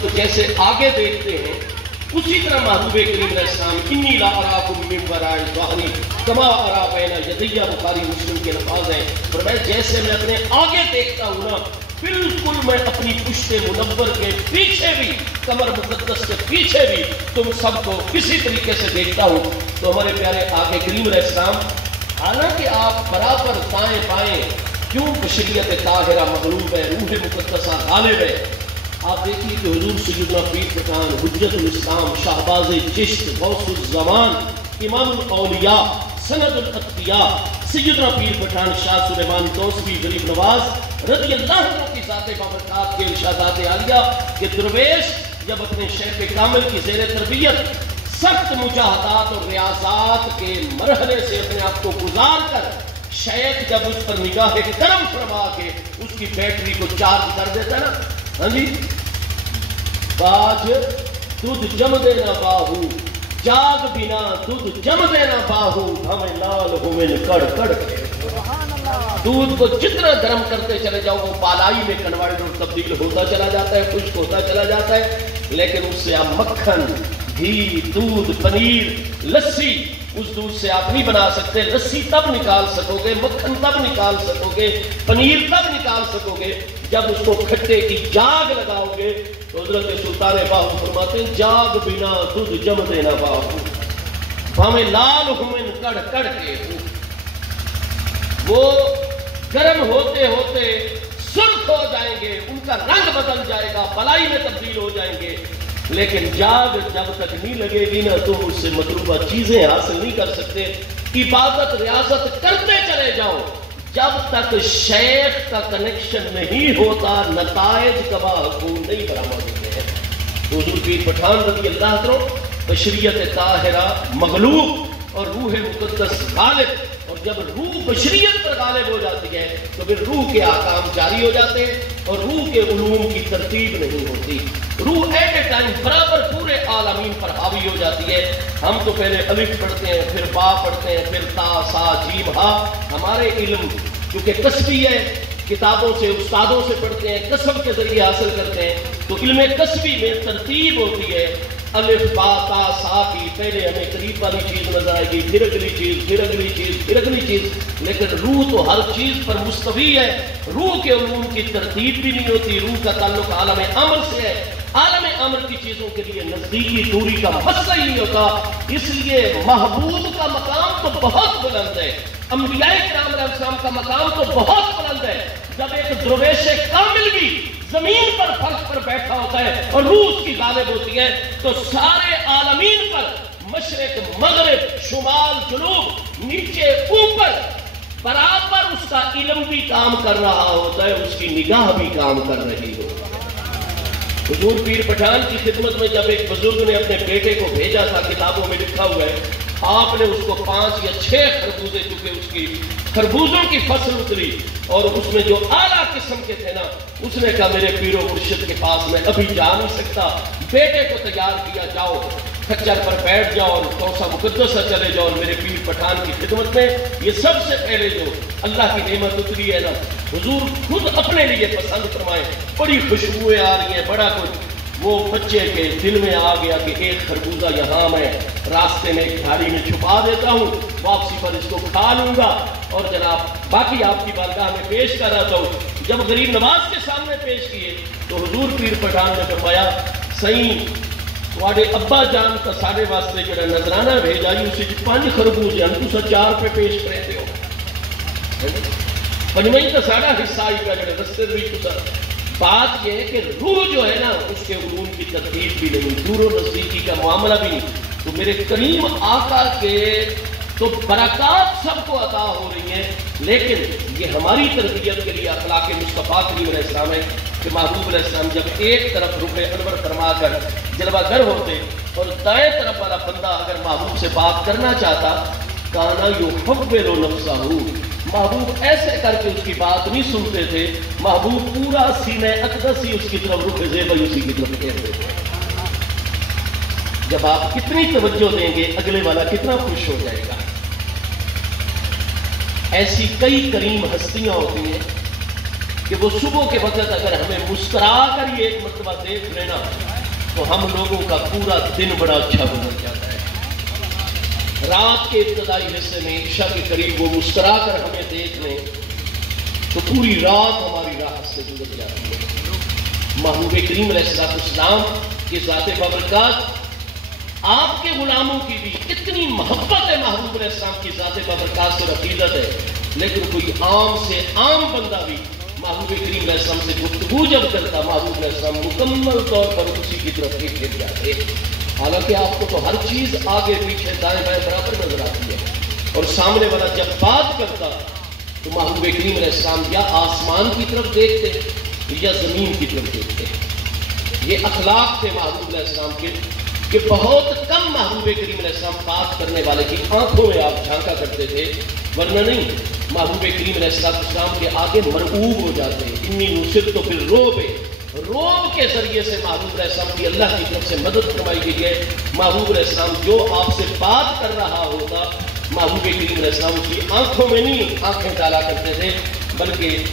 تو جیسے آگے دیکھتے ہیں اسی طرح محبوب کریم علیہ السلام انی لا اراکم من وراء ظہری کما ارا بین یدی، بخاری مسلم کے الفاظ ہیں، فرمایا جیسے میں اپنے آگے دیکھتا ہوں نا، بالکل میں اپنی پشت منور کے پیچھے بھی، کمر مقدس کے پیچھے بھی تم سب کو کسی طریقے سے دیکھتا ہوں۔ تو ہمارے پیارے آقا کریم علیہ السلام حالانکہ آپ برابر دائیں بائیں، کیوں بشریت طاہرہ مغلوب ہے، روح مقدسہ غالب ہے۔ آپ دیکھیے کہ حضور سیدنا پیر پٹھان حجت الاسلام شہباز چشت غوث الزمان امام الاولیاء سند الاتقیاء سیدنا پیر پٹھان شاہ سلیمان توسوی غریب نواز رضی اللہ عنہ کی ذات بابرکات کے ارشادات عالیہ کہ درویش جب اپنے شیخ کامل کی زیر تربیت سخت مجاہدات اور ریاضات کے مرحلے سے اپنے آپ کو گزار کر شیخ جب اس پر نگاہ کرم فرما کے اس کی بیٹری کو چارج کر دیتا ہے نا، ہاں جی، باج دودھ جم دینا باہو، جاگ بنا دودھ جم دینا باہو، ہمیں لال ہومن کڑ کڑ کے۔ دودھ کو جتنا گرم کرتے چلے جاؤ وہ بالائی میں کنورٹ اور تبدیل ہوتا چلا جاتا ہے، خشک ہوتا چلا جاتا ہے، لیکن اس سے آپ مکھن، گھی، دودھ، پنیر، لسی اس دودھ سے آپ نہیں بنا سکتے۔ لسی تب نکال سکو گے، مکھن تب نکال سکو گے، پنیر تب نکال سکو گے جب اس کو کھٹے کی جاگ لگاؤ گے۔ تو حضرت سلطان باہو فرماتے ہیں جاگ بنا دودھ جم دینا باہو، ہمیں لال ہومن کڑ کڑ کے۔ وہ گرم ہوتے ہوتے سرخ ہو جائیں گے، ان کا رنگ بدل جائے گا، بلائی میں تبدیل ہو جائیں گے، لیکن جاگ جب تک نہیں لگے گی نا تو اس سے مطلوبہ چیزیں حاصل نہیں کر سکتے۔ عبادت ریاضت کرتے چلے جاؤ، جب تک شیخ کا کنیکشن نہیں ہوتا نتائج کا حقوق نہیں برآمد ہوتے ہیں۔ حضور پیر پٹھان رضی اللہ عنہ بشریت طاہرہ مغلوب اور روح مقدس غالب، اور جب روح بشریت پر غالب ہو جاتی ہے تو پھر روح کے احکام جاری ہو جاتے ہیں اور روح کے علوم کی ترتیب نہیں ہوتی۔ روح ایٹ اے ٹائم برابر پورے عالمین پر حاوی ہو جاتی ہے۔ ہم تو پہلے الف پڑھتے ہیں، پھر با پڑھتے ہیں، پھر تا سا جیم ہا۔ ہمارے علم کیونکہ کسبی ہے، کتابوں سے استادوں سے پڑھتے ہیں، کسب کے ذریعے حاصل کرتے ہیں، تو علم کسبی میں ترتیب ہوتی ہے، الف با تا سا کی، پہلے ہمیں قریب والی چیز نظر آئے گی، پھر اگلی چیز، پھر اگلی چیز، پھر اگلی چیز، لیکن روح تو ہر چیز پر مستوی ہے۔ روح کے علوم کی ترتیب بھی نہیں ہوتی، روح کا تعلق عالم امر سے ہے، عالم امر کی چیزوں کے لیے نزدیکی دوری کا مسئلہ ہی نہیں ہوتا۔ اس لیے محبوب کا مقام تو بہت بلند ہے، انبیاء کرام علیہ السلام کا مقام تو بہت بلند ہے۔ جب ایک درویش کامل بھی زمین پر فرش پر بیٹھا ہوتا ہے اور روح اس کی غالب ہوتی ہے تو سارے عالمین پر، مشرق مغرب شمال جنوب نیچے اوپر، برابر اس کا علم بھی کام کر رہا ہوتا ہے، اس کی نگاہ بھی کام کر رہی ہوتی ہے۔ حضور پیر پٹھان کی خدمت میں جب ایک بزرگ نے اپنے بیٹے کو بھیجا تھا، کتابوں میں لکھا ہوا ہے، آپ نے اس کو 5 یا 6 خربوزے، چونکہ اس کی خربوزوں کی فصل اتری اور اس میں جو اعلیٰ قسم کے تھے نا، اس نے کہا میرے پیر و مرشد کے پاس میں ابھی جا نہیں سکتا۔ بیٹے کو تیار کیا، جاؤ کھچر پر بیٹھ جاؤ اور کوسہ مقدسہ چلے جاؤ اور میرے پیر پٹھان کی خدمت میں یہ سب سے پہلے جو اللہ کی نعمت اتری ہے نا، حضور خود اپنے لیے پسند فرمائے، بڑی خوشبوئیں آ رہی ہیں، بڑا کچھ۔ وہ بچے کے دل میں آ گیا کہ ایک خربوزہ یہاں میں راستے میں ایک جھاڑی میں چھپا دیتا ہوں، واپسی پر اس کو کھا لوں گا اور جناب باقی آپ کی بارگاہ میں پیش کر رہا ہوں۔ جب غریب نواز کے سامنے پیش کیے تو حضور پیر پٹھان نے فرمایا سائیں تواڈے ابا جان کا ساڈے واسطے جڑا نذرانہ بھیجا جی اس 5 خربوزے ہیں، تساں 4 پہ پیش کرے دیو، پنجویں تو ساڈا حصہ ہی کا جڑے رستے بھی تساں۔ بات یہ ہے کہ روح جو ہے نا اس کے علوم کی ترتیب بھی نہیں، دور و نزدیکی کا معاملہ بھی نہیں۔ تو میرے کریم آقا کے تو برکات سب کو عطا ہو رہی ہیں، لیکن یہ ہماری تربیت کے لیے اخلاق مصطفیٰ کریم علیہ السلام ہے کہ محبوب علیہ السلام جب ایک طرف رخ انور فرما کر جلوہ گر ہوتے اور دائیں طرف والا بندہ اگر محبوب سے بات کرنا چاہتا، کانا یحول نفسہ، محبوب ایسے کر کے اس کی بات نہیں سنتے تھے، محبوب پورا سینہ اقدس ہی اس کی طرف رخ زیبا اسی کی طرف پھیرتے تھے۔ جب آپ کتنی توجہ دیں گے اگلے والا کتنا خوش ہو جائے گا۔ ایسی کئی کریم ہستیاں ہوتی ہیں کہ وہ صبح کے وقت اگر ہمیں مسکرا کر یہ ایک مرتبہ دیکھ لینا تو ہم لوگوں کا پورا دن بڑا اچھا گزر جاتا ہے۔ رات کے ابتدائی حصے میں عشاء کے قریب وہ مسکرا کر ہمیں دیکھ لیں تو پوری رات ہماری راحت سے گزر جاتی ہے۔ محبوب کریم علیہ السلام کی ذات بابرکات، آپ کے غلاموں کی بھی اتنی محبت ہے محبوب علیہ السلام کی ذات بابرکات سے، عقیدت ہے، لیکن کوئی عام سے عام بندہ بھی محبوب کریم علیہ السلام سے گفتگو جب کرتا، محبوب علیہ السلام مکمل طور پر اسی کی طرف ہی پھر جاتے۔ حالانکہ آپ کو تو ہر چیز آگے پیچھے دائیں بائیں برابر نظر آتی ہے، اور سامنے والا جب بات کرتا تو محبوب کریم علیہ السلام یا آسمان کی طرف دیکھتے یا زمین کی طرف دیکھتے۔ یہ اخلاق تھے محبوب علیہ السلام کے کہ بہت کم محبوب کریم علیہ السلام بات کرنے والے کی آنکھوں میں آپ جھانکا کرتے تھے، ورنہ نہیں محبوب کریم علیہ السلام کے آگے مرعوب ہو جاتے۔ انی نصرت تو پھر روب کے ذریعے سے محبوب علیہ السلام کی اللہ کی طرف سے مدد فرمائی گئی ہے۔ محبوب علیہ السلام جو آپ سے بات کر رہا ہوتا، محبوب کریم علیہ السلام اس کی آنکھوں میں نہیں آنکھیں ڈالا کرتے تھے، بلکہ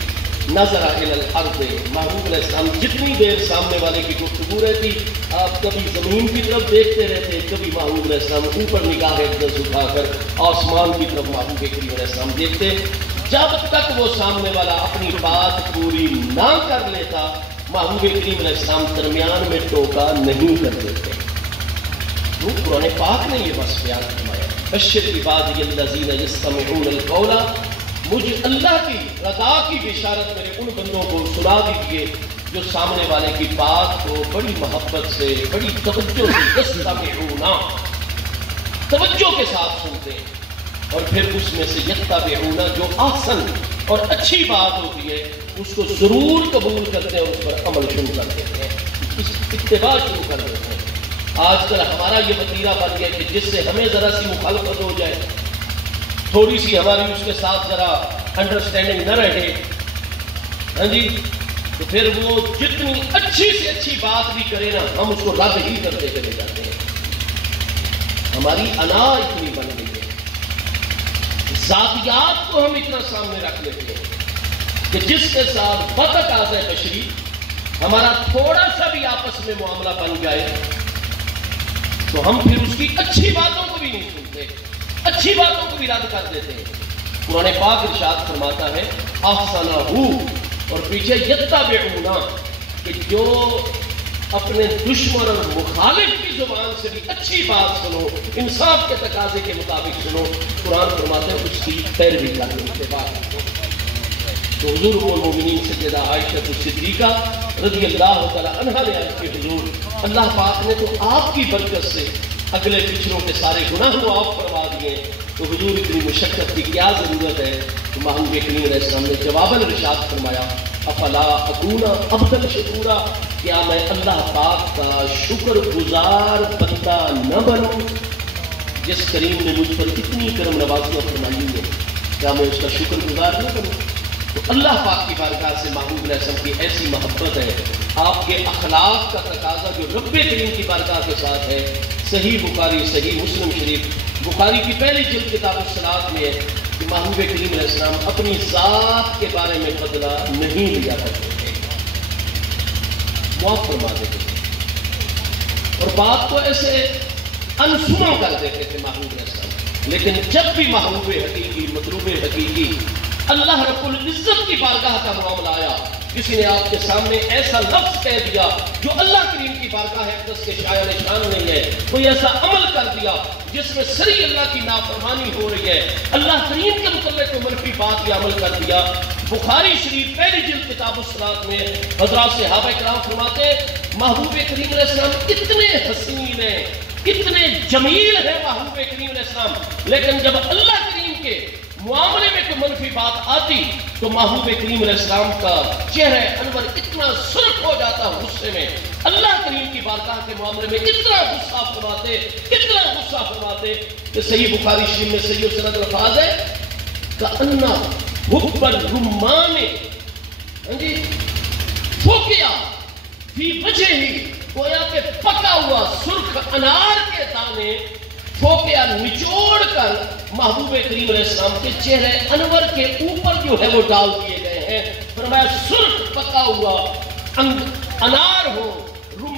نظر الی الارض، محبوب علیہ السلام جتنی دیر سامنے والے کی گفتگو رہتی، آپ کبھی زمین کی طرف دیکھتے رہتے، کبھی محبوب علیہ السلام اوپر نگاہ ایک اٹھا کر آسمان کی طرف محبوب کریم علیہ السلام دیکھتے، جب تک وہ سامنے والا اپنی بات پوری نہ کر لیتا محبوب کریم علیہ السلام درمیان میں ٹوکا نہیں کر دیتے۔ قرآن پاک نے یہ بس بیان فرمایا، بشر عبادی الذین یستمعون القول، مجھے اللہ کی رضا کی بشارت میرے ان بندوں کو سنا دیجیے جو سامنے والے کی بات کو بڑی محبت سے، بڑی توجہ سے، یستمعون، توجہ کے ساتھ سنتے ہیں، اور پھر اس میں سے یتبعون، جو احسن اور اچھی بات ہوتی ہے اس کو ضرور قبول کرتے ہیں اور اس پر عمل شروع کر دیتے ہیں، اس اتباع شروع کر دیتے ہیں۔ آج کل ہمارا یہ وتیرہ بن گیا کہ جس سے ہمیں ذرا سی مخالفت ہو جائے، تھوڑی سی ہماری اس کے ساتھ ذرا انڈرسٹینڈنگ نہ رہے، ہاں جی، تو پھر وہ جتنی اچھی سے اچھی بات بھی کرے نا، ہم اس کو رد ہی کرتے چلے جاتے ہیں۔ ہماری انا اتنی بن گئی ہے، ذاتیات کو ہم اتنا سامنے رکھ لیتے ہیں کہ جس کے ساتھ بتقاضۂ بشری ہمارا تھوڑا سا بھی آپس میں معاملہ بن جائے تو ہم پھر اس کی اچھی باتوں کو بھی نہیں سنتے، اچھی باتوں کو بھی رد کر دیتے ہیں۔ قرآن پاک ارشاد فرماتا ہے احسنہ، اور پیچھے یتبعون، کہ جو اپنے دشمن اور مخالف کی زبان سے بھی اچھی بات سنو، انصاف کے تقاضے کے مطابق سنو، قرآن فرماتے ہیں اس کی پیروی کرو، اتباع کرو۔ تو حضور المومنین سیدہ عائشہ صدیقہ رضی اللہ تعالی عنہا نے عرض کی، حضور اللہ پاک نے تو آپ کی برکت سے اگلے پچھلوں کے سارے گناہ معاف فرما دیے، تو حضور اتنی مشقت کی کیا ضرورت ہے؟ تو محبوب کریم علیہ السلام نے جواباً ارشاد فرمایا افلا اکون عبدا شکورا، کیا میں اللہ پاک کا شکر گزار بندہ نہ بنوں؟ جس کریم نے مجھ پر اتنی کرم نوازیاں فرمائی ہیں، کیا میں اس کا شکر گزار نہ بنوں؟ تو اللہ پاک کی بارگاہ سے محبوب علیہ السلام کی ایسی محبت ہے، آپ کے اخلاق کا تقاضا جو رب کریم کی بارگاہ کے ساتھ ہے۔ صحیح بخاری، صحیح مسلم شریف، بخاری کی پہلی جلد کتاب الصلاۃ میں ہے کہ محبوب کریم علیہ السلام اپنی ذات کے بارے میں بدلہ نہیں لیا کرتے تھے، معاف فرما دیتے تھے، اور بات کو ایسے انسنا کر دیتے تھے محبوب علیہ السلام۔ لیکن جب بھی محبوب حقیقی، مطلوب حقیقی، اللہ رب العزت کی بارگاہ کا معاملہ آیا، کسی نے آپ کے سامنے ایسا لفظ کہہ دیا جو اللہ کریم کی بارگاہ اقدس کے شایان شان نہیں ہے، کوئی ایسا عمل کر دیا جس میں سری اللہ کی نافرمانی ہو رہی ہے، اللہ کریم کے متعلق کوئی منفی بات یا عمل کر دیا، بخاری شریف پہلی جلد کتاب الصلاۃ میں حضرات صحابہ کرام فرماتے محبوب کریم علیہ السلام اتنے حسین ہیں، اتنے جمیل ہیں محبوب کریم علیہ السلام، لیکن جب اللہ کریم کے معاملے میں کوئی منفی بات آتی تو محبوب کریم علیہ السلام کا چہرہ انور اتنا سرخ ہو جاتا غصے میں، اللہ کریم کی بارگاہ کے معاملے میں اتنا غصہ فرماتے کہ صحیح بخاری شریف میں صحیح سند الفاظ ہے کأنہ حب الرمان فوقیا فی وجہ ہی، گویا کہ پکا ہوا سرخ انار کے دانے فوقیا نچوڑ کر محبوب کریم علیہ السلام کے چہرے انور کے اوپر جو ہے وہ ڈال دیے گئے ہیں۔ فرمایا سرخ پکا ہوا انار ہو،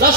10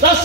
10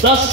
10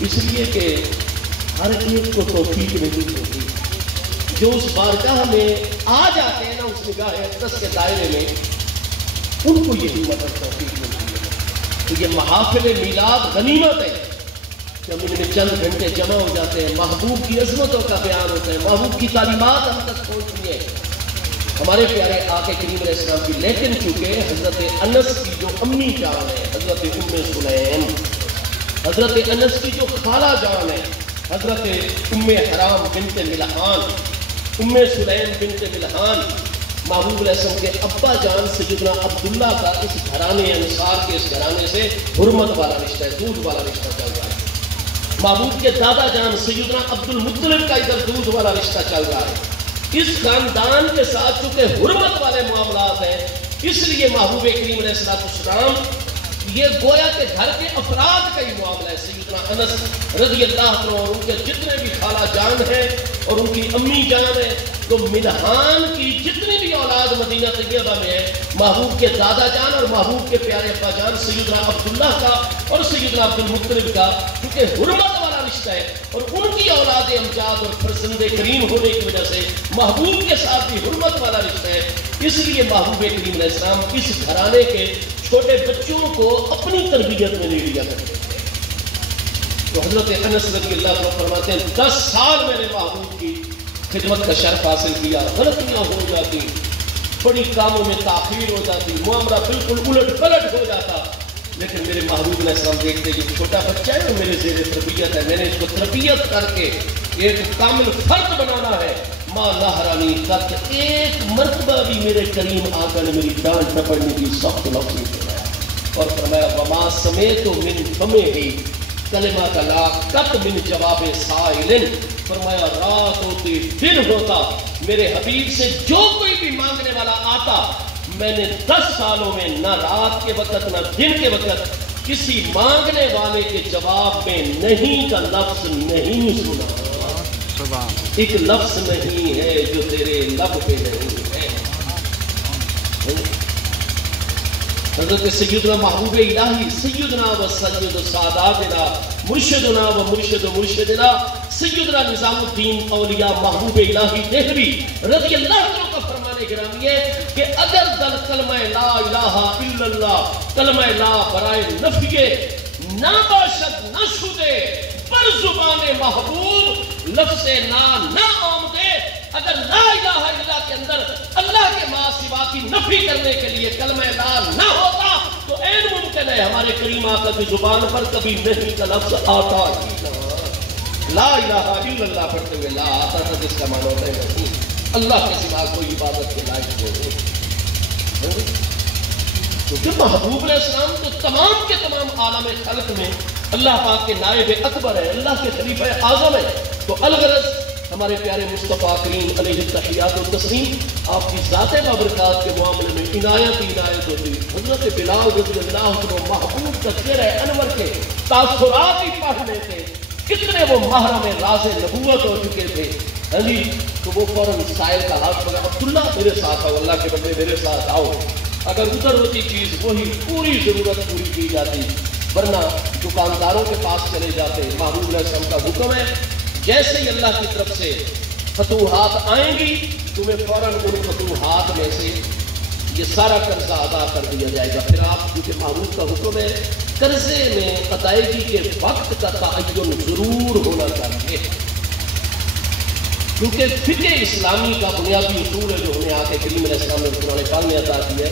اس لیے کہ ہر ایک کو توفیق نہیں ہوتی. جو اس بارگاہ میں آ جاتے ہیں نا اس نگاہ اقدس کے دائرے میں، ان کو یہی مدد توفیق ملتی ہے. تو یہ محافل میلاد غنیمت ہے کہ ہم ان میں چند گھنٹے جمع ہو جاتے ہیں، محبوب کی عظمتوں کا بیان ہوتا ہے، محبوب کی تعلیمات ہم تک پہنچتی ہیں ہمارے پیارے آقا کریم علیہ السلام کی. لیکن چونکہ حضرت انس کی جو امی جان ہے حضرت سلیم، حضرت انس کی جو خالہ جان ہے حضرت حرام بنت ملحان، سلیم بنت ملحان، محبوب علیہ السلام کے ابا جان سیدنا عبداللہ کا اس گھرانے انصار کے اس گھرانے سے حرمت والا رشتہ ہے، دودھ والا رشتہ چل رہا ہے. محبوب کے دادا جان سیدنا عبد المطلب کا ادھر دودھ والا رشتہ چل رہا ہے. اس خاندان کے ساتھ چونکہ حرمت والے معاملات ہیں، اس لیے محبوب کریم علیہ السلام یہ گویا کہ گھر کے افراد کا ہی معاملہ ہے. سیدنا انس رضی اللہ عنہ اور ان کے جتنے بھی خالہ جان ہیں اور ان کی امی جان ہے، تو ملحان کی جتنی بھی اولاد مدینہ طیبہ میں ہے، محبوب کے دادا جان اور محبوب کے پیارے ابا جان سیدنا عبداللہ کا اور سیدنا عبد المطلب کا کیونکہ حرمت والا رشتہ ہے، اور ان کی اولاد امجاد اور فرزند کریم ہونے کی وجہ سے محبوب کے ساتھ بھی حرمت والا رشتہ ہے. اس لیے محبوب کریم علیہ السلام اس گھرانے کے چھوٹے بچوں کو اپنی تربیت میں نہیں لیا کرتے تھے. تو حضرت انس رضی اللہ عنہ فرماتے ہیں 10 سال میں نے محبوب کی خدمت کا شرف حاصل کیا. غلطیاں ہو جاتی، بڑی کاموں میں تاخیر ہو جاتی، معاملہ بالکل الٹ پلٹ ہو جاتا، لیکن میرے محبوب علیہ السلام دیکھتے کہ چھوٹا بچہ ہے وہ میرے زیر تربیت ہے، میں نے اس کو تربیت کر کے ایک کامل فرد بنانا ہے. ماں نہرانی تک ایک مرتبہ بھی میرے کریم آقا نے میری ڈانٹ ٹپڑنے کی سخت لفظ نہیں فرمایا، اور فرمایا وما سمیت من فمہ کلمہ کا لا قط من جواب سائل. فرمایا رات ہوتی دن ہوتا میرے حبیب سے جو کوئی بھی مانگنے والا آتا، میں نے 10 سالوں میں نہ رات کے وقت نہ دن کے وقت کسی مانگنے والے کے جواب میں نہیں کا لفظ نہیں سنا. ایک لفظ نہیں ہے جو تیرے لب پہ نہیں ہے. حضرت سیدنا محبوب الہی سیدنا و سید ساداتنا مرشدنا و مرشد مرشدنا سیدنا نظام الدین اولیاء محبوب الہی دہلوی رضی اللہ عنہ کا فرمان گرامی ہے کہ اگر در کلمہ لا الہ الا اللہ کلمہ لا برائے نفی نہ باشد نہ شدے پر زبان محبوب لفظ نہ آمدے، اگر لا الہ الا اللہ کے اندر اللہ کے ماں سوا کی نفی کرنے کے لیے کلمہ لا نہ ہوتا تو این ممکن ہے ہمارے کریم آقا کی زبان پر کبھی نہیں کا لفظ آتا ہی نہ. لا الہ الا اللہ پڑھتے ہوئے لا آتا تھا، جس کا معنی ہوتا ہے نہیں اللہ کے سوا کوئی عبادت کے لائق نہیں. کیونکہ محبوب علیہ السلام تو تمام کے تمام عالم خلق میں اللہ پاک کے نائب اکبر ہے، اللہ کے خلیفہ اعظم ہے. تو الغرض ہمارے پیارے مصطفیٰ کریم علیہ التحیات و تسلیم آپ کی ذات بابرکات کے معاملے میں عنایت ہوتی. حضرت بلال رضی اللہ عنہ محبوب کا چہرہ انور کے تاثرات ہی پڑھنے تھے، کتنے وہ محرم راز نبوت ہو چکے تھے. تو وہ فوراً سائل کا ہاتھ پکڑا، عبداللہ میرے ساتھ آؤ، اللہ کے بندے میرے ساتھ آؤ. اگر ادھر ہوتی چیز وہی پوری ضرورت پوری کی جاتی، ورنہ دکانداروں کے پاس چلے جاتے. محبوب علیہ السلام کا حکم ہے جیسے ہی اللہ کی طرف سے فتوحات آئیں گی تمہیں فوراً ان فتوحات میں سے یہ سارا قرضہ ادا کر دیا جائے گا. پھر آپ کیونکہ محبوب کا حکم ہے قرضے میں ادائیگی کے وقت کا تعین ضرور ہونا چاہیے، کیونکہ فقہ اسلامی کا بنیادی اصول ہے جو ہمیں آقا کریم علیہ السلام نے قرآن پاک میں عطا کی ہے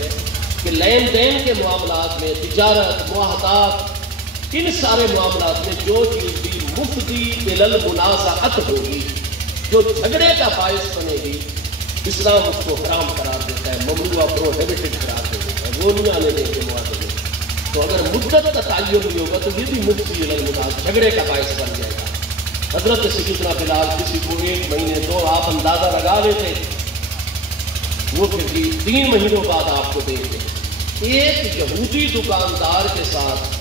کہ لین دین کے معاملات میں، تجارت، معاہدات، ان سارے معاملات میں جو چیز بھی مفضی الی المنازعۃ ہوگی، جو جھگڑے کا باعث بنے گی، اسلام اس کو حرام قرار دیتا ہے، ممنوع پروہیبٹڈ قرار دیتا ہے، وہ نہیں آنے دیں گے معاہدے میں. تو اگر مدت کا تعین بھی ہوگا تو یہ بھی مفضی الی المنازعۃ جھگڑے کا باعث بن جائے گا. حضرت سیدنا بلال کسی کو 1 مہینے 2 آپ اندازہ لگا لیتے، وہ پھر بھی 3 مہینوں بعد آپ کو دیکھتے. ایک یہودی دکاندار کے ساتھ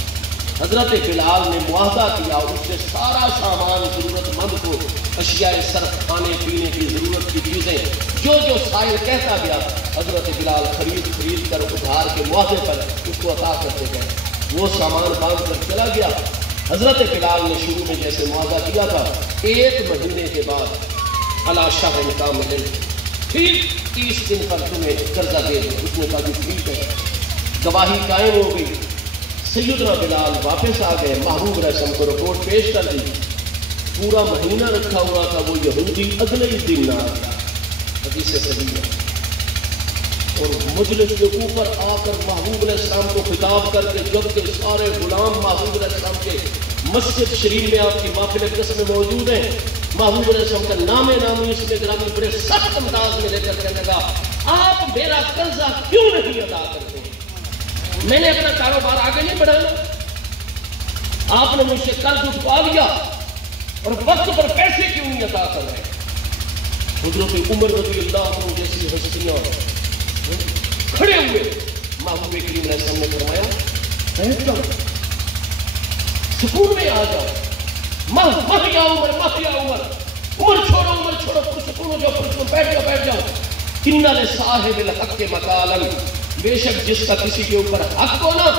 حضرت بلال نے معاہدہ کیا، اس نے سارا سامان ضرورت مند کو اشیاء صرف کھانے پینے کی ضرورت کی چیزیں جو سائل کہتا گیا حضرت بلال خرید کر ادھار کے معاہدے پر اس کو عطا کرتے گئے. وہ سامان باندھ کر چلا گیا. حضرت بلال نے شروع میں جیسے معاہدہ کیا تھا 1 مہینے کے بعد علی شہر کامل پھر 30 دن پر تمہیں قرضہ دے دیں. اس نے کہا کہ ٹھیک ہے. گواہی قائم ہو گئی. سیدنا بلال واپس آ گئے. محبوب علیہ السلام کو رپورٹ پیش کر دی. پورا مہینہ رکھا ہوا تھا وہ یہودی اگلے ہی دن نہ آیا. حدیث صحیح ہے. اور مجلس کے اوپر آ کر محبوب علیہ السلام کو خطاب کر کے جبکہ سارے غلام محبوب علیہ السلام کے مسجد شریف میں آپ کی محفل قسم میں موجود ہیں. محبوب علیہ السلام کا نام نامی اس میں گرامی بڑے سخت انداز میں لے کر کہنے لگا آپ میرا قرضہ کیوں نہیں ادا کرتے؟ میں نے اپنا کاروبار آگے نہیں بڑھانا. آپ نے مجھ سے قرض اٹھوا لیا اور وقت پر پیسے کیوں نہیں ادا کر رہے؟ حضرت عمر رضی اللہ عنہ جیسی ہستیاں کھڑے ہوئے. محبوب کریم علیہ السلام نے فرمایا بیٹھ جاؤ, سکون میں آ جاؤ. مہ یا عمر, مہ یا عمر, عمر چھوڑو پرسکون ہو جاؤ, پرسکون بیٹھ جاؤ. ان لصاحب الحق مقالا, بے شک جس کا کسی کے اوپر حق ہو نا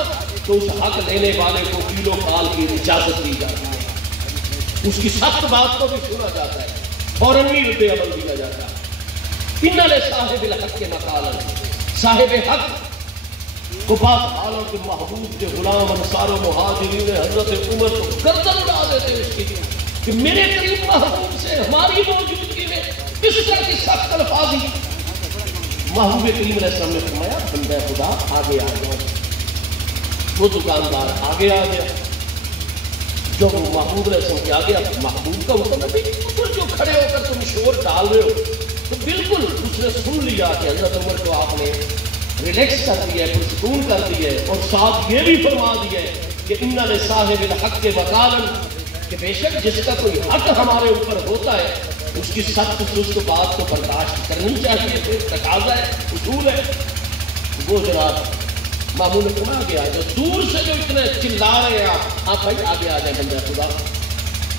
تو اس حق لینے والے کو کیلو کال کی اجازت دی جاتی ہے. اس کی سخت بات کو بھی سنا جاتا ہے, فوراً ہی رد عمل دیا جاتا ہے. ان لصاحب الحق مقالا, صاحب حق کو بات حالوں کے محبوب کے غلام انصار و مہاجرین نے حضرت عمر کو گردن اڑا دیتے اس کی کہ میرے قریب محبوب سے ہماری موجودگی میں اس طرح کی سخت الفاظی. محبوب کریم علیہ السلام نے فرمایا بندہ خدا آگے آ جاؤ. وہ دکاندار آگے آ گیا. جب وہ محبوب علیہ السلام کے آگے محبوب کا حکم ہے اوپر جو کھڑے ہو کر تم شور ڈال رہے ہو, تو بالکل اس نے سن لیا کہ حضرت عمر کو آپ نے ریلیکس کر دیا ہے, پرسکون کر دیا ہے, اور ساتھ یہ بھی فرما دیا ہے کہ ان لصاحب الحق مقالا, کہ بے شک جس کا کوئی حق ہمارے اوپر ہوتا ہے اس کی سخت سست بات کو برداشت کرنی چاہیے. پھر تقاضا ہے, اصول ہے. وہ جناب معمول میں آگے آ جائے. دور سے جو اتنے چلا رہے ہیں آپ بھائی آگے آ جائیں بندہ خدا.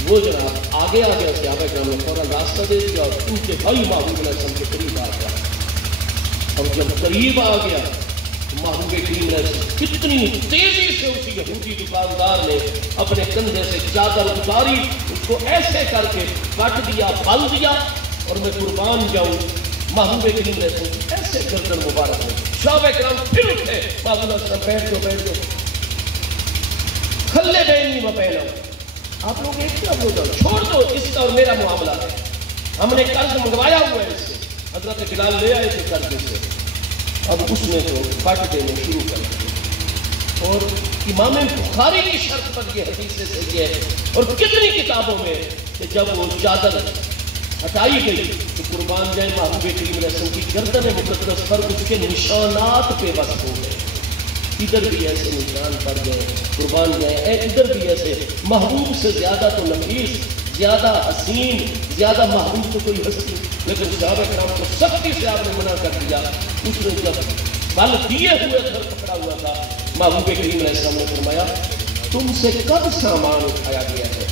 وہ جناب آگے آ گیا, صحابہ کرام نے فوراً راستہ دے دیا اور ان کے بھائی محبوب علیہ السلام کے قریب آ گیا. اور جب قریب آ گیا محبوب کریم علیہ السلام کتنی تیزی سے اسی یہودی دکاندار نے اپنے کندھے سے چادر اتاری, اس کو ایسے کر کے کاٹ دیا, پھل دیا, اور میں قربان جاؤں. محبوب کریم علیہ السلام ایسے گردن مبارک ہے. صحابہ کرام پھر اٹھے, محبوب علیہ السلام بیٹھ جاؤ کھلے بینی و بینہ, آپ لوگ ایک کیا بول جاؤ, چھوڑ دو اس کا اور میرا معاملہ ہے. ہم نے قرض منگوایا ہوا ہے اس سے. حضرت بلال لے آئے تھے قرض سے, اب اس نے تو کاٹ دینے شروع کر دیا. اور امام بخاری کی شرط پر یہ حدیث سے صحیح ہے, اور کتنی کتابوں میں کہ جب وہ چادر ہٹائی گئی تو قربان جائے محبوب کریم علیہ السلام کی گردن مقدس پر اس کے نشانات پہ بس ہو گئے. ادھر بھی ایسے نشان پڑ گئے, قربان جائے ادھر بھی ایسے. محبوب سے زیادہ تو نفیس, زیادہ حسین, زیادہ محبوب تو کوئی ہستی, لیکن صحابہ کرام کو سختی سے آپ نے منع کر دیا. اس نے جب بل دیے ہوئے گھر پکڑا ہوا تھا, محبوب کریم علیہ السلام نے فرمایا تم سے کب سامان اٹھایا گیا ہے؟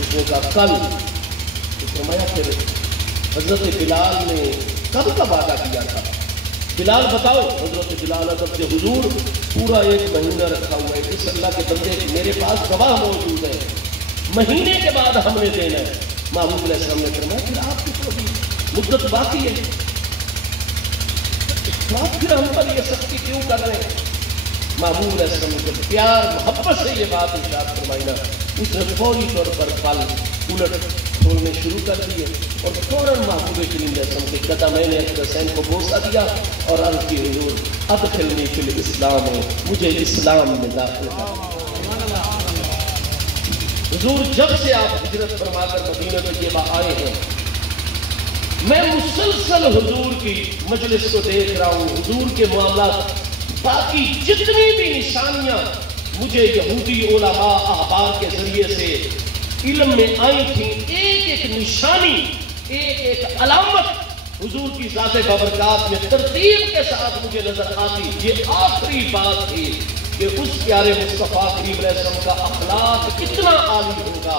اس نے کہا کل. فرمایا پھر حضرت بلال نے کب کا وعدہ کیا تھا؟ بلال بتاؤ. حضرت بلال ادب سے حضور پورا 1 مہینہ رکھا ہوا ہے, اس اللہ کے بندے میرے پاس گواہ موجود ہے, مہینے کے بعد ہم نے دینا ہے. محبوب علیہ السلام نے فرمایا پھر آپ کی تو مدت باقی ہے, آپ پھر ہم پر یہ سختی کیوں کر رہے ہیں؟ محبوب علیہ السلام نے پیار محبت سے یہ بات ارشاد فرمائی نا, اس نے فوری طور پر پل الٹ کھولنے شروع کر دیے اور فوراً محبوب کریم علیہ السلام کے قدمین حسین کو بوسہ دیا اور عرض کی حضور ادخلنی فی الاسلام, مجھے اسلام میں داخل کر. حضور جب سے آپ ہجرت فرما کر مدینہ طیبہ آئے ہیں میں مسلسل حضور کی مجلس کو دیکھ رہا ہوں, حضور کے معاملات, باقی جتنی بھی نشانیاں مجھے یہودی علماء احبار کے ذریعے سے علم میں آئی تھیں, ایک ایک نشانی, ایک ایک علامت حضور کی ذات بابرکات میں ترتیب کے ساتھ مجھے نظر آتی. یہ آخری بات تھی کہ اس پیارے مصطفیٰ کریم علیہ السلام کا اخلاق کتنا عالی ہوگا,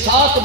7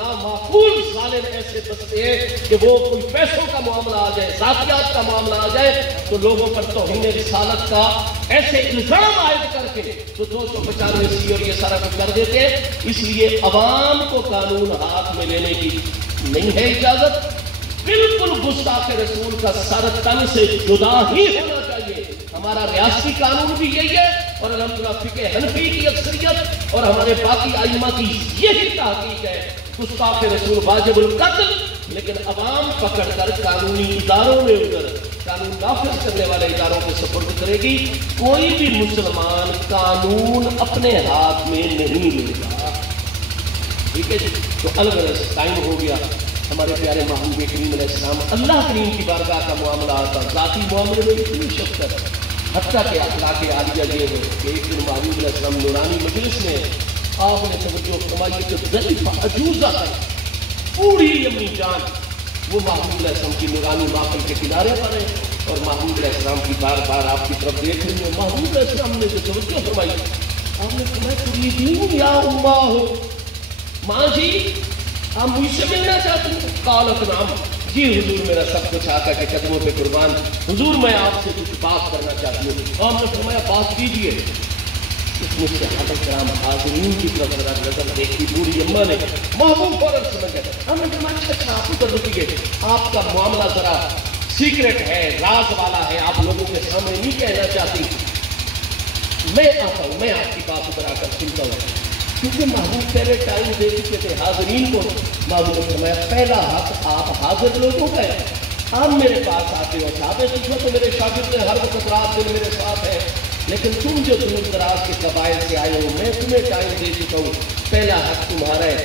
نامعقول ظالم ایسے بستے ہیں کہ وہ کوئی پیسوں کا معاملہ آ جائے، ذاتیات کا معاملہ آ جائے تو لوگوں پر توہین رسالت کا ایسے الزام عائد کر کے تو 295 اور یہ سارا کچھ کر دیتے ہیں۔ اس لیے عوام کو قانون ہاتھ میں لینے کی نہیں ہے اجازت، بالکل گستاخ رسول کا سر تن سے جدا ہی ہونا چاہیے۔ ہمارا ریاستی قانون بھی یہی ہے اور الحمدللہ فقہ حنفی کی اکثریت اور ہمارے باقی ائمہ کی یہی تحقیق ہے، گستاخ رسول واجب القتل، لیکن عوام پکڑ کر قانونی اداروں میں اگر قانون نافذ کرنے والے اداروں کے سپرد کرے گی۔ کوئی بھی مسلمان قانون اپنے ہاتھ میں نہیں لے گا، ٹھیک ہے جی؟ تو الغرض ٹائم ہو گیا۔ ہمارے پیارے محبوب کریم علیہ السلام اللہ کریم کی بارگاہ کا معاملہ آتا، ذاتی معاملے میں اتنی شفقت، حتیٰ کہ اخلاق عالیہ یہ ہے کہ ایک دن محبوب علیہ السلام نورانی مجلس میں آپ نے توجہ فرمائی کہ ضعیف عجوزہ تک پوری امی جان وہ محبوب علیہ السلام کی نورانی محفل کے کنارے پر ہے اور محبوب علیہ السلام کی بار بار آپ کی طرف دیکھ رہی ہے۔ محبوب علیہ السلام نے جو توجہ فرمائی، آپ نے فرمایا تریدون یا اماں ہو، ماں جی آپ مجھ سے ملنا چاہتی ہیں؟ قالت نعم، جی حضور میرا سب کچھ آقا کے قدموں پہ قربان، حضور میں آپ سے کچھ بات کرنا چاہتی ہوں۔ آپ نے فرمایا بات کیجیے۔ اس میں صحابہ کرام حاضرین کی طرف ذرا نظر دیکھی، بوڑھی اماں نے محبوب فوراً سمجھ گئے۔ ہم نے فرمایا اچھا آپ ادھر رکیے، آپ کا معاملہ ذرا سیکرٹ ہے، راز والا ہے، آپ لوگوں کے سامنے نہیں کہنا چاہتی، میں آتا ہوں، میں آپ کی بات ادھر آ کر سنتا ہوں۔ کیونکہ محبوب پہلے ٹائم دے چکے تھے حاضرین کو، محبوب نے فرمایا پہلا حق آپ حاضر لوگوں کا ہے، آپ میرے پاس آتے ہو، صحابہ پوچھو تو میرے شاگرد ہر وقت رات دن میرے ساتھ ہے، لیکن تم جو دور دراز کے قبائل سے آئے ہو، میں تمہیں ٹائم دے چکا ہوں، پہلا حق تمہارا ہے،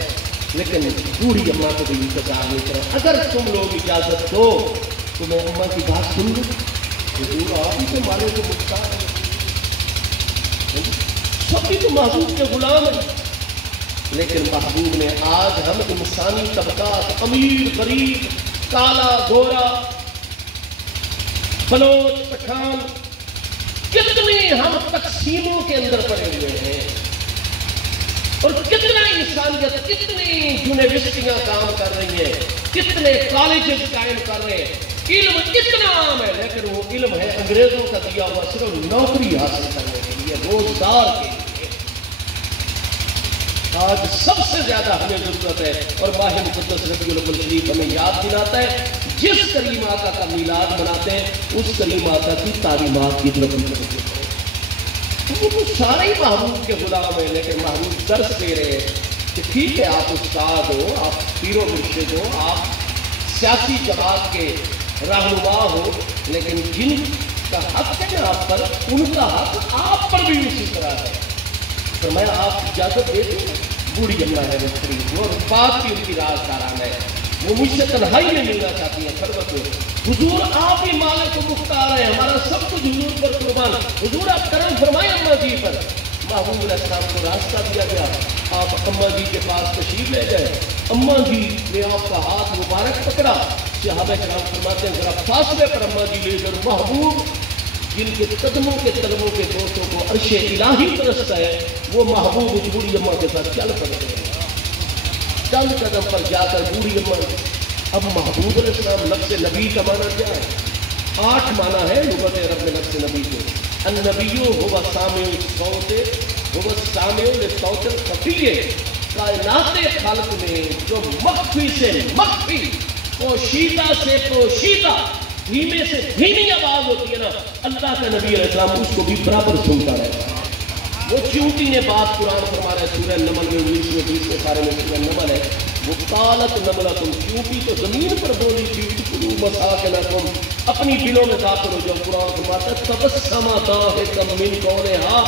لیکن بوڑھی اماں کو بھی انتظار نہیں کرو، اگر تم لوگ اجازت دو تو میں اماں کی بات سن لوں۔ حضور آپ ہی تو مالے کو مختار ہے، سب بھی تو محبوب کے غلام ہیں، لیکن محبوب نے آج ہم انسانی طبقات، امیر غریب، کالا گورا، بلوچ پٹھان، کتنی ہم تقسیموں کے اندر پڑے ہوئے ہیں اور کتنا انسانیت، کتنی یونیورسٹیاں کام کر رہی ہیں، کتنے کالجز قائم کر رہے ہیں، علم کتنا عام ہے، لیکن وہ علم ہے انگریزوں کا دیا ہوا صرف نوکری حاصل کرنے کے لیے، روزگار کے لیے۔ آج سب سے زیادہ ہمیں ضرورت ہے اور ماہ مقدس ربیع الاول شریف ہمیں یاد دلاتا ہے، جس کریم آقا کا میلاد مناتے ہیں اس کریم آقا کی تعلیمات کی طرف متوجہ کریں۔ وہ سارے ہی محبوب کے غلام ہیں، لیکن محبوب درس دے رہے ہیں کہ ٹھیک ہے آپ استاد ہو، آپ پیر و مرشد ہو، آپ سیاسی جماعت کے رہنما ہو، لیکن جن کا حق ہے آپ پر، ان کا حق آپ پر بھی اسی طرح ہے۔ فرمایا آپ اجازت دے دیں؟ بوڑھی اماں ہے وہ قریب اور بات بھی ان کی رازداران ہے، وہ مجھ سے تنہائی میں ملنا چاہتی ہیں۔ فرمت ہو حضور آپ ہی مالک و مختار ہیں، ہمارا سب کچھ حضور پر قربان، حضور آپ کرم فرمائیں اماں جی پر۔ محبوب علیہ السلام کو راستہ دیا گیا، آپ اماں جی کے پاس تشریف لے گئے، اماں جی نے آپ کا ہاتھ مبارک پکڑا، صحابہ کرام فرماتے ہیں ذرا فاصلے پر اماں جی لے کر محبوب جن کے قدموں کے قدموں کے دوستوں کو عرش الہی ترستا ہے، وہ محبوب اس بوڑھی اماں کے ساتھ چل پڑے ہیں، چند قدم پر جا کر بوڑھی اماں۔ اب محبوب علیہ السلام لفظ نبی کا معنی کیا ہے؟ 8 معنی ہے لغت عرب میں لفظ نبی کو۔ النبی هو سامع الصوت، هو سامع للصوت الخفی، کائنات خلق میں جو مخفی سے مخفی، پوشیدہ سے پوشیدہ، دھیمے سے دھیمی آواز ہوتی ہے نا، اللہ کا نبی علیہ السلام اس کو بھی برابر سنتا رہتا ہے۔ وہ چونٹی نے بات قرآن فرما رہا ہے سورہ نمل میں 19-20 کے سارے میں سورہ نمل ہے، وہ قالت نملۃ، چونٹی تو زمین پر بولی تھی، ادخلوا مساکنکم، اپنی دلوں میں داخل ہو جاؤ۔ قرآن فرماتا ہے تبسم ضاحکا من قولہا،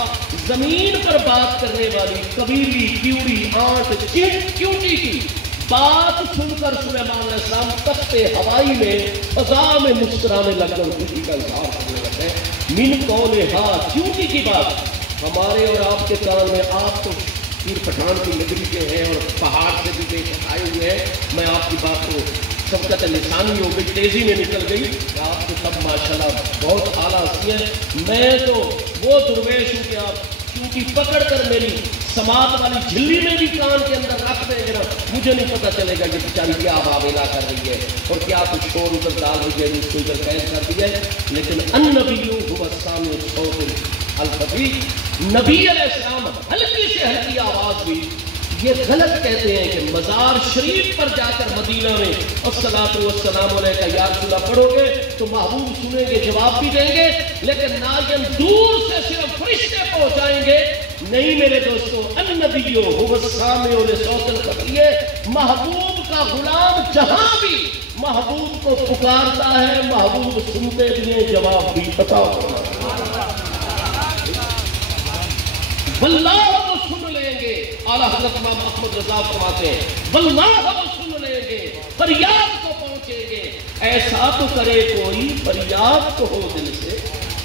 زمین پر بات کرنے والی کبیلی، کیوڑی، آنٹ، چونٹی کی بات سن کر سلیمان علیہ السلام تخت ہوائی میں فضا میں مسکرانے لگ کر خوشی کا اظہار کرنے لگے۔ من قولہا، چونٹی کی بات ہمارے اور آپ کے کان میں، آپ تو پیر پٹھان کی نگری کے ہیں اور پہاڑ سے بھی بے شک آئے ہوئے ہیں، میں آپ کی بات کو سبقت لسانی ہو گئی، تیزی میں نکل گئی کہ آپ تو سب ماشاءاللہ بہت اعلیٰ ہستی ہیں، میں تو وہ درویش ہوں کہ آپ چونٹی پکڑ کر میری سماعت والی جھلی میں بھی کان کے اندر رکھ دیں گے نا، مجھے نہیں پتہ چلے گا کہ بیچاری کیا بابیلا کر رہی ہے اور کیا کچھ شور ادھر ڈال رہی ہے، اس کو ادھر قید کر دیا ہے۔ لیکن النبی هو السامع الصوت الخفی، نبی علیہ السلام ہلکی سے ہلکی آواز بھی، یہ غلط کہتے ہیں کہ مزار شریف پر جا کر مدینہ میں الصلاۃ والسلام علیہ کا یا رسول اللہ پڑھو گے تو محبوب سنیں گے، جواب بھی دیں گے، لیکن ناظرین دور سے صرف فرشتے پہنچائیں گے نہیں میرے دوستو۔ النبی هو السامع لصوت الخفی، محبوب کا غلام جہاں بھی محبوب کو پکارتا ہے، محبوب سنتے بھی ہیں، جواب بھی عطا ہوتا ہے۔ واللہ وہ سن لیں گے، اعلیٰ حضرت امام احمد رضا فرماتے ہیں واللہ وہ سن لیں گے، فریاد کو پہنچیں گے۔ ایسا تو کرے کوئی فریاد کو ہو دل سے،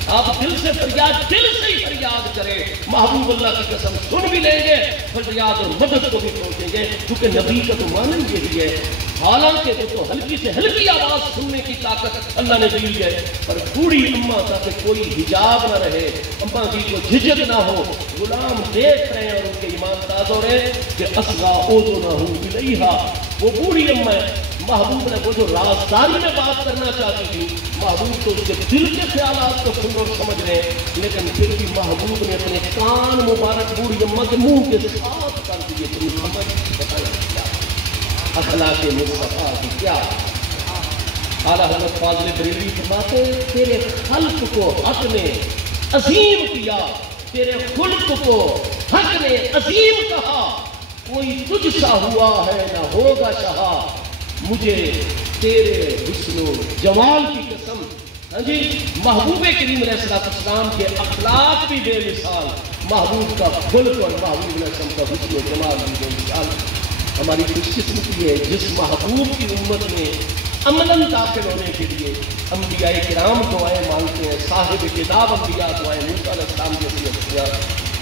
آپ دل سے فریاد، دل سے ہی فریاد کریں، محبوب اللہ کی قسم سن بھی لیں گے، فریاد اور مدد کو بھی پہنچیں گے، کیونکہ نبی کا تو معنی یہی ہے۔ حالانکہ وہ تو ہلکی سے ہلکی آواز سننے کی طاقت اللہ نے دی ہے، پر بوڑھی اماں تاکہ کوئی حجاب نہ رہے، اماں جی کو جھجک نہ ہو، غلام دیکھ رہے ہیں اور ان کے ایمان تازہ ہو رہے ہیں کہ اصغا اذنہ الیہا، وہ بوڑھی اماں ہے، محبوب نے وہ جو رازداری میں بات کرنا چاہتی تھی، محبوب تو اس کے دل کے خیالات کو سن اور سمجھ رہے ہیں، لیکن پھر بھی محبوب نے اپنے کان مبارک بوڑھی اماں کے منہ کے ساتھ کر دیے۔ تم سمجھ بتائیں کیا اخلاق مصطفیٰ کی کیا؟ اعلیٰ حضرت فاضل بریلوی فرماتے ہیں تیرے خلق کو حق نے عظیم کیا، تیرے خلق کو حق نے عظیم کہا، کوئی تجھ سا ہوا ہے نہ ہوگا شہا، مجھے تیرے حسن و جمال کی قسم۔ ہاں جی، محبوب کریم علیہ السلام کے اخلاق بھی بے مثال، محبوب کا خلق اور محبوب علیہ السلام کا حسن و جمال بھی بے مثال۔ ہماری خوش قسمتی ہے جس محبوب کی امت میں عملاً داخل ہونے کے لیے انبیاء کرام دعائیں مانگتے ہیں، صاحب کتاب انبیاء دعائیں، موسیٰ علیہ السلام جیسی اختیار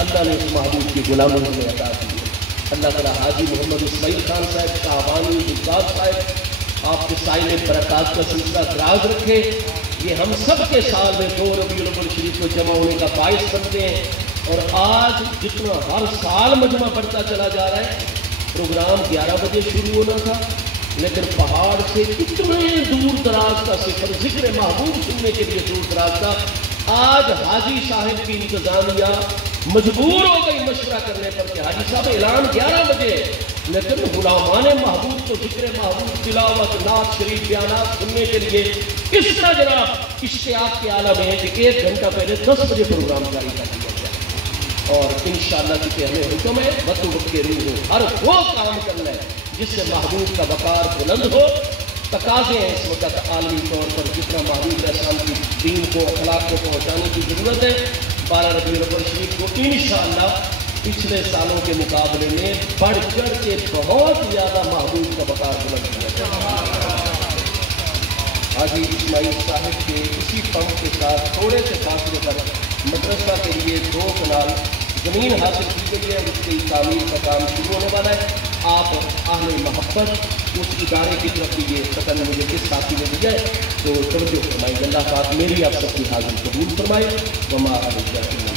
اللہ نے اس محبوب کی غلاموں میں عطا کی ہے۔ اللہ تعالیٰ حاجی محمد اسماعیل خان صاحب، شاہبانی گلزار صاحب، آپ کے سائے برکات کا سلسلہ دراز رکھے، یہ ہم سب کے سال میں 2 ربیع الاول شریف کو جمع ہونے کا باعث بنتے ہیں، اور آج جتنا ہر سال مجمع بڑھتا چلا جا رہا ہے، پروگرام 11 بجے شروع ہونا تھا، لیکن پہاڑ سے اتنے دور دراز کا سفر ذکر محبوب سننے کے لیے دور دراز کا، آج حاجی صاحب کی انتظامیہ مجبور ہو گئی مشورہ کرنے پر کہ حاجی صاحب اعلان 11 بجے، لیکن غلامان محبوب کو ذکر محبوب، تلاوت، نعت شریف، بیانات سننے کے لیے اس طرح جناب اشتیاق کے عالم ہے کہ 1 گھنٹہ پہلے 10 بجے پروگرام جاری کر دیا گیا، اور انشاءاللہ کہ ہمیں حکم ہے وقت وقت کے روح ہو، ہر وہ کام کرنا ہے جس سے محبوب کا وقار بلند ہو۔ تقاضے ہیں اس وقت عالمی طور پر جتنا محبوب علیہ السلام کی دین کو، اخلاق کو پہنچانے کی ضرورت ہے۔ 12 ربیع الاول شریف کو انشاءاللہ پچھلے سالوں کے مقابلے میں بڑھ چڑھ کے بہت زیادہ محبوب کا وقار بلند کیا جائے۔ حاجی اسماعیل صاحب کے اسی پمپ کے ساتھ تھوڑے سے فاصلے پر مدرسہ کے لیے 2 کنال زمین حاصل کی گئی ہے، اس کی تعمیر کا کام شروع ہونے والا ہے۔ آپ اہل محبت اس ادارے کی طرف بھی یہ پتہ مجھے کس ساتھی نے دیا ہے، تو توجہ فرمائیں، اللہ پاک میری آپ سب کی حاضری قبول فرمائے۔ وما علیہ